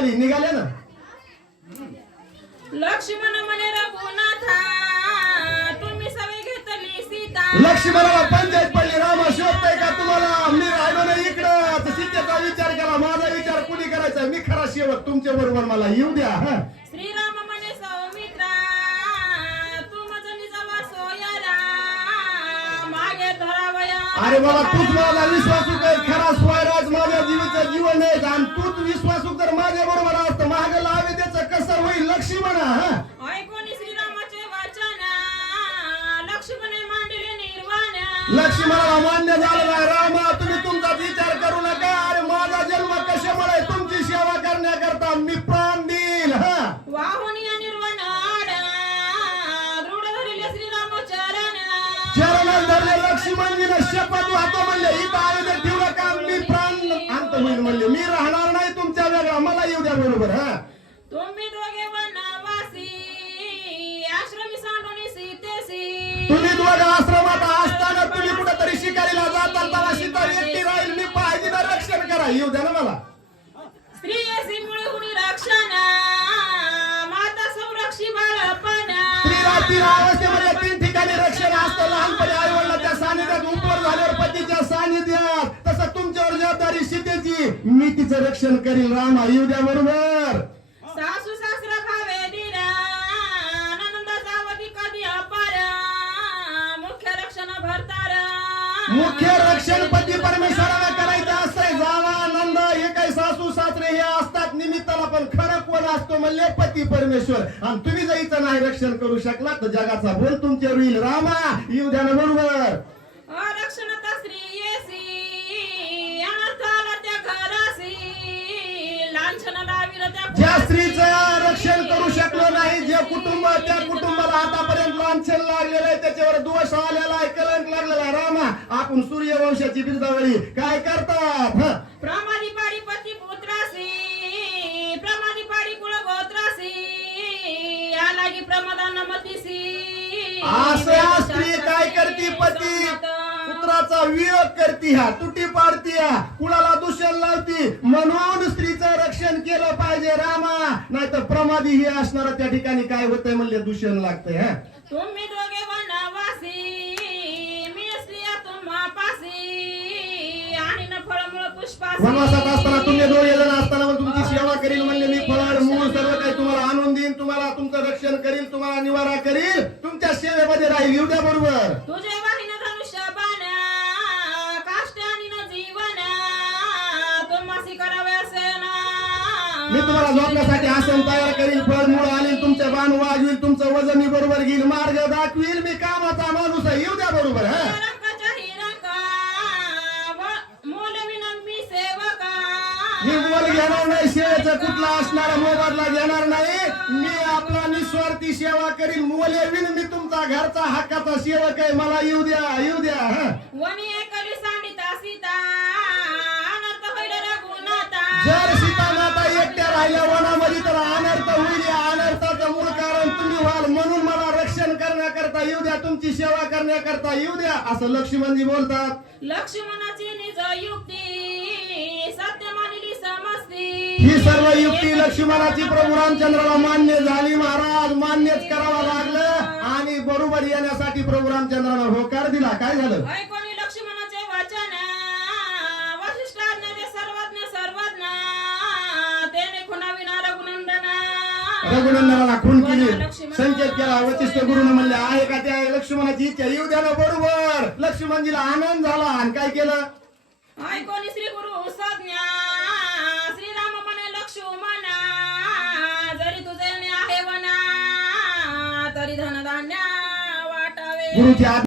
निघाली निघाले ना. लक्ष्मण म्हणे रघुनाथा तुम्ही सवय घेतली सीता. लक्ष्मणाला पंचायत पडली रामा शोधताय का तुम्हाला? मी राहिलो नाही इकडं. सीतेचा विचार केला माझा विचार कुणी करायचा? मी खरा शेवट तुमच्या बरोबर मला येऊ द्या हा. श्रीराम म्हणे सौमित्रा तू मज निजवा सोयरा मागे धरावया अरे बाबा तूच माझा विश्वासू खरा स्वयराज माझ्या जीवाचं जीवन आहे. आणि तूच विश्वासू कर माझ्या बरोबर असतं महाग लावे त्याचं लक्ष्मणा हा? ऐकून श्रीरामाचे वाचन लक्ष्मणे मांडले निर्वाण. लक्ष्मणाला मान्य झालं नाही. रामा तुम्ही तुमचा विचार करू नका. अरे माझा जन्म कशामुळे? तुमची सेवा करण्याकरता मी प्राण देईल हा? वाहुनी निर्वाण धरले श्रीराम चरण चरणात धरले लक्ष्मणजीने शपथ वाहतो म्हणले आश्रमात असताना तुम्ही कुठेतरी शिकारीला तेव्हा सीता एकटी राहील मी पाहिजे ना रक्षण करा. येऊ द्या ना मला. स्त्रियसी मुळे हुनी रक्षण माता संरक्षी बाळपण. स्त्रीला तीन अवस्थेमध्ये तीन ठिकाणी रक्षण असतं. लहानपणी आई वडिलांच्या सानिध्यात झाल्यावर पतीच्या सानिध्यात. तसं तुमच्यावर जबाबदारी सीतेची मी तिचं रक्षण करील रामा येऊ द्या बरोबर. मुख्य रक्षण पती परमेश्वराला करायचं असतंय. जावा आनंद हे काही सासू सासरे हे असतात. निमित्ताला पण खरं कोण असतो म्हणले पती परमेश्वर. आणि तुम्ही जायचं नाही रक्षण करू शकला तर जगाचा बोल तुमच्यावर येईल. रामा येऊ द्या ना बरोबर. आपण सूर्यवंशाची बिरदावळी काय करतात? प्रमादी पाडी पती पुत्रासी प्रमादी पाडी कुळ गोत्रासी आलागी प्रमदान मतीसी अशा स्त्री काय करती पती? पुत्राचा वियोग करती हा तुटी पाडती हा कुणाला दूषण लावती? म्हणून स्त्रीचं रक्षण केलं पाहिजे रामा. नाहीतर प्रमादी ही असणार त्या ठिकाणी काय होतंय म्हणले? दूषण लागतंय हा? तुम्ही दोघे वनवासात असताना तुम्ही दोघे जण असताना तुमची सेवा करील म्हणले मी फळ मूळ सर्व काही तुम्हाला आणून देईन तुम्हाला तुमचं रक्षण करील तुम्हाला निवारा करील तुमच्या सेवेमध्ये राहील येऊ द्या बरोबर. तुझे वाहिन धनुष्य बाण काष्ट आणि न जीवन तुम्हासी करावे असे ना. मी तुम्हाला झोपण्यासाठी आसन तयार करील फळ मूळ आणील तुमचे बाण वाजवील तुमचं वजन मी बरोबर घेईल मार्ग दाखवील मी कामाचा माणूस आहे येऊ द्या बरोबर हा? कुठला असणारा मोबदला घेणार नाही. मी आपला निस्वार्थी सेवा करील मोलेविन मी तुमचा घरचा हक्काचा सेवक आहे. मला येऊ द्या येऊ द्या हा. जर सीता माता एकट्या राहिल्या वनामध्ये तर अनर्थ होईल या अनर्थाचं मूळ कारण तुम्ही व्हाल म्हणून मला रक्षण करण्याकरता येऊ द्या. तुमची सेवा करण्याकरता येऊ द्या असं लक्ष्मणजी बोलतात. लक्ष्मणाची ही सर्व युक्ती लक्ष्मणाची प्रभू रामचंद्राला मान्य झाली महाराज. मान्यच करावं लागलं आणि बरोबर येण्यासाठी प्रभू रामचंद्राला होकार दिला. काय झालं? ऐकोनी लक्ष्मणाचे वचन? वशिष्ठ आज्ञा ते सर्वज्ञ सर्वज्ञ. तेने खुणाविना रघुनंदना. रघुनंदनाला खून केली. संकेत केला. वचिष्ठ गुरुने म्हणले आहे का त्या लक्ष्मणाची इच्छा? येऊ द्या ना बरोबर. लक्ष्मणजीला आनंद झाला. आणि काय केलं? ऐकोनी श्री गुरु सज्ञा. तुझे आहे